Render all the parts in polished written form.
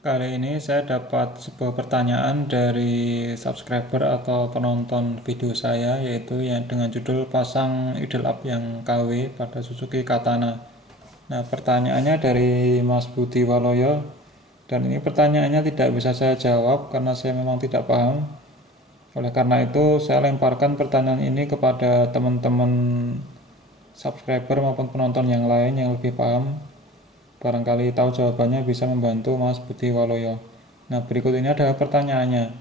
Kali ini saya dapat sebuah pertanyaan dari subscriber atau penonton video saya, yaitu yang dengan judul pasang idle up yang KW pada Suzuki Katana. Nah, pertanyaannya dari Mas Budi Waloyo, dan ini pertanyaannya tidak bisa saya jawab karena saya memang tidak paham. Oleh karena itu, saya lemparkan pertanyaan ini kepada teman-teman subscriber maupun penonton yang lain yang lebih paham. Barangkali tahu jawabannya bisa membantu Mas Budi Waloyo. Nah, berikut ini adalah pertanyaannya.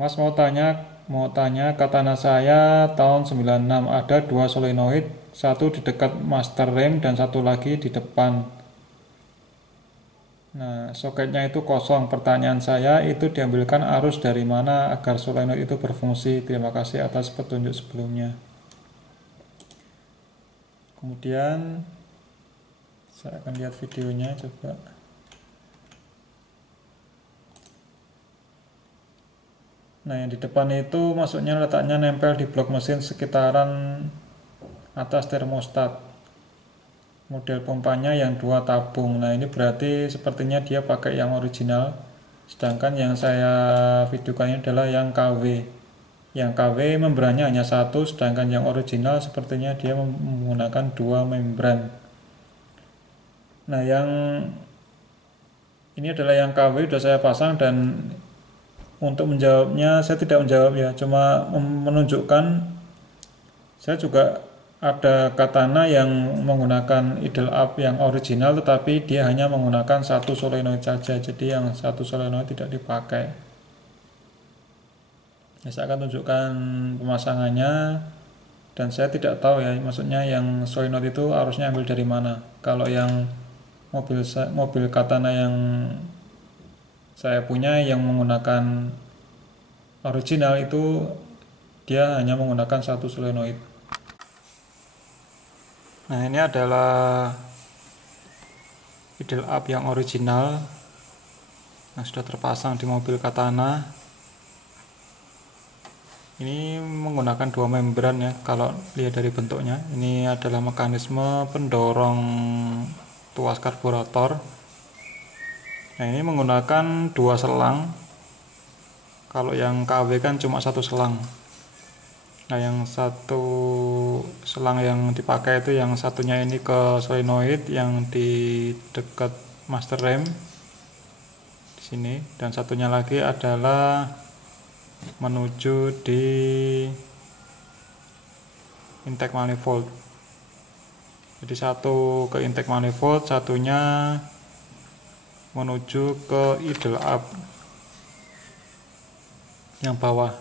Mas mau tanya Katana saya tahun 96 ada dua solenoid, satu di dekat master rem dan satu lagi di depan. Nah, soketnya itu kosong. Pertanyaan saya itu diambilkan arus dari mana agar solenoid itu berfungsi? Terima kasih atas petunjuk sebelumnya. Kemudian saya akan lihat videonya coba. Nah, yang di depan itu masuknya letaknya nempel di blok mesin sekitaran atas termostat. Model pompanya yang dua tabung. Nah, ini berarti sepertinya dia pakai yang original. Sedangkan yang saya videokan ini adalah yang KW. Yang KW membrannya hanya satu, sedangkan yang original sepertinya dia menggunakan dua membran. Nah, yang ini adalah yang KW sudah saya pasang, dan untuk menjawabnya saya tidak menjawab ya, cuma menunjukkan saya juga ada Katana yang menggunakan idle up yang original, tetapi dia hanya menggunakan satu solenoid saja, jadi yang satu solenoid tidak dipakai. Ya, saya akan tunjukkan pemasangannya, dan saya tidak tahu ya, maksudnya yang solenoid itu harusnya ambil dari mana. Kalau yang mobil Katana yang saya punya yang menggunakan original itu dia hanya menggunakan satu solenoid. Nah, ini adalah idle up yang original yang sudah terpasang di mobil Katana. Ini menggunakan dua membran ya, kalau lihat dari bentuknya. Ini adalah mekanisme pendorong tuas karburator. Nah, ini menggunakan dua selang. Kalau yang KW kan cuma satu selang. Nah, yang satu selang yang dipakai itu yang satunya ini ke solenoid yang di dekat master rem di sini, dan satunya lagi adalah menuju di intake manifold. Jadi satu ke intake manifold, satunya menuju ke idle up yang bawah.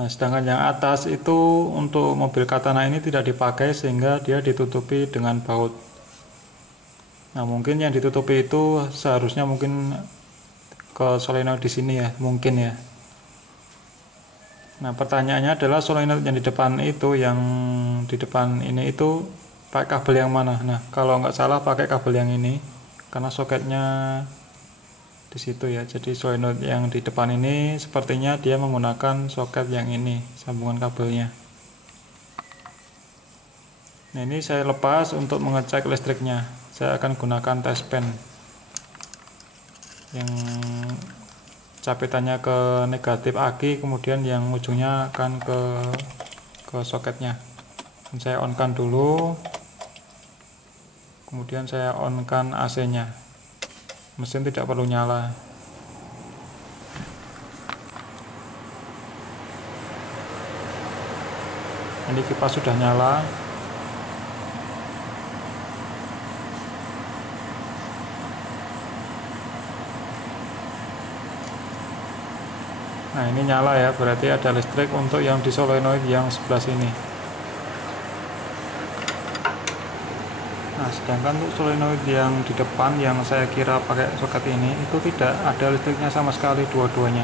Nah, sedangkan yang atas itu untuk mobil Katana ini tidak dipakai sehingga dia ditutupi dengan baut. Nah, mungkin yang ditutupi itu seharusnya mungkin ke solenoid di sini ya, mungkin ya. Nah, pertanyaannya adalah solenoid yang di depan itu, yang di depan ini itu pakai kabel yang mana? Nah, kalau nggak salah pakai kabel yang ini karena soketnya di situ ya. Jadi solenoid yang di depan ini sepertinya dia menggunakan soket yang ini, sambungan kabelnya. Nah, ini saya lepas untuk mengecek listriknya. Saya akan gunakan test pen yang capetannya ke negatif aki, kemudian yang ujungnya akan ke soketnya. Dan saya on kan dulu, kemudian saya on kan AC nya. Mesin tidak perlu nyala. Ini kipas sudah nyala. Nah, ini nyala ya, berarti ada listrik untuk yang di solenoid yang sebelah sini. Nah, sedangkan untuk solenoid yang di depan yang saya kira pakai soket ini itu tidak ada listriknya sama sekali dua-duanya.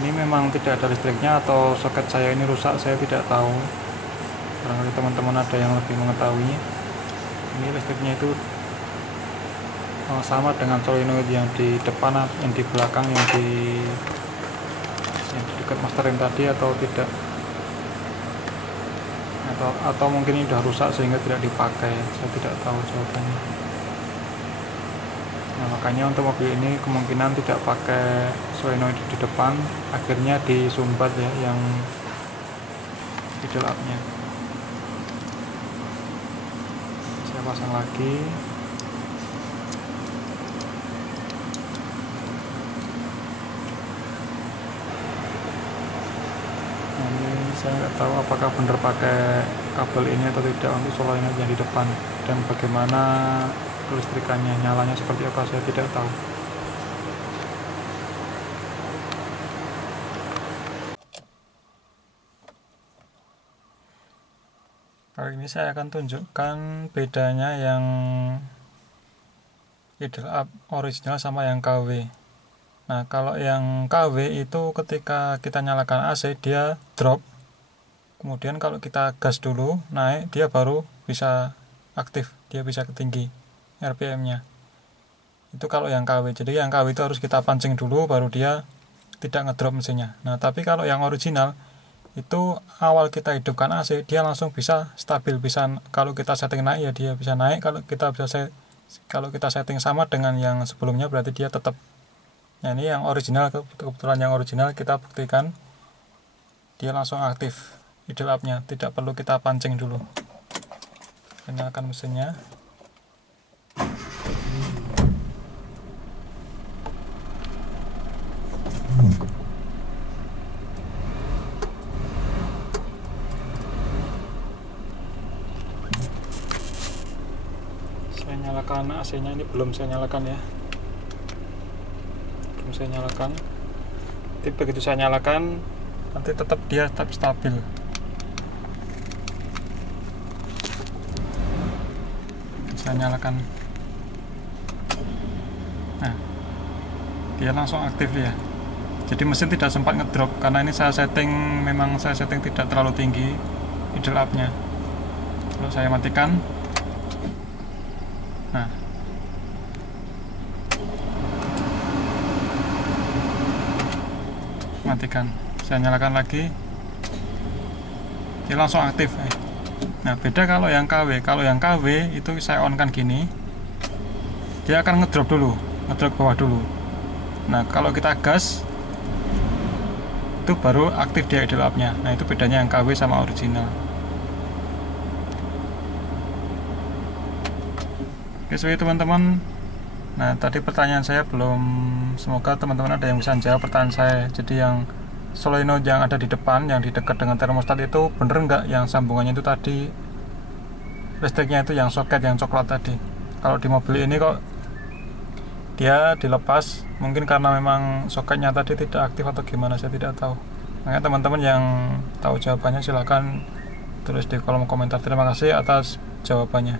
Ini memang tidak ada listriknya atau soket saya ini rusak, saya tidak tahu. Barangkali teman-teman ada yang lebih mengetahui. Ini listriknya itu sama dengan solenoid yang di depan, yang di belakang, yang di dekat master rem tadi, atau tidak, atau mungkin ini sudah rusak sehingga tidak dipakai. Saya tidak tahu jawabannya. Nah, makanya untuk mobil ini kemungkinan tidak pakai solenoid di depan, akhirnya disumbat ya yang idle up-nya. Saya pasang lagi. Nah, ini saya nggak tahu apakah benar pakai kabel ini atau tidak untuk solenoid yang di depan, dan bagaimana kelistrikannya, nyalanya seperti apa saya tidak tahu. Kali ini saya akan tunjukkan bedanya yang idle up original sama yang KW. Nah, kalau yang KW itu ketika kita nyalakan AC dia drop, kemudian kalau kita gas dulu naik dia baru bisa aktif, dia bisa tinggi RPM-nya. Itu kalau yang KW. Jadi yang KW itu harus kita pancing dulu baru dia tidak ngedrop mesinnya. Nah, tapi kalau yang original itu awal kita hidupkan AC dia langsung bisa stabil, bisa kalau kita setting naik ya dia bisa naik, kalau kita setting sama dengan yang sebelumnya berarti dia tetap. Nah, ini yang original, kebetulan yang original kita buktikan dia langsung aktif idle up-nya, tidak perlu kita pancing dulu. Nyalakan mesinnya. Saya nyalakan AC-nya, ini belum saya nyalakan ya, belum saya nyalakan. Tapi begitu saya nyalakan nanti tetap dia tetap stabil. Saya nyalakan, nah dia langsung aktif ya. Jadi mesin tidak sempat ngedrop karena ini saya setting tidak terlalu tinggi idle up-nya. Kalau saya matikan, nah matikan, saya nyalakan lagi, dia langsung aktif. Nah, beda kalau yang KW. Kalau yang KW itu saya on kan gini, dia akan ngedrop dulu, ngedrop bawah dulu. Nah, kalau kita gas itu baru aktif dia idle up-nya. Nah, itu bedanya yang KW sama original. Oke, so teman-teman. Nah, tadi pertanyaan saya belum, semoga teman-teman ada yang bisa jawab pertanyaan saya. Jadi yang solenoid yang ada di depan, yang di dekat dengan termostat itu bener nggak yang sambungannya itu tadi listriknya itu yang soket yang coklat tadi? Kalau di mobil ini kok dia dilepas, mungkin karena memang soketnya tadi tidak aktif atau gimana, saya tidak tahu. Makanya teman-teman yang tahu jawabannya silahkan tulis di kolom komentar. Terima kasih atas jawabannya.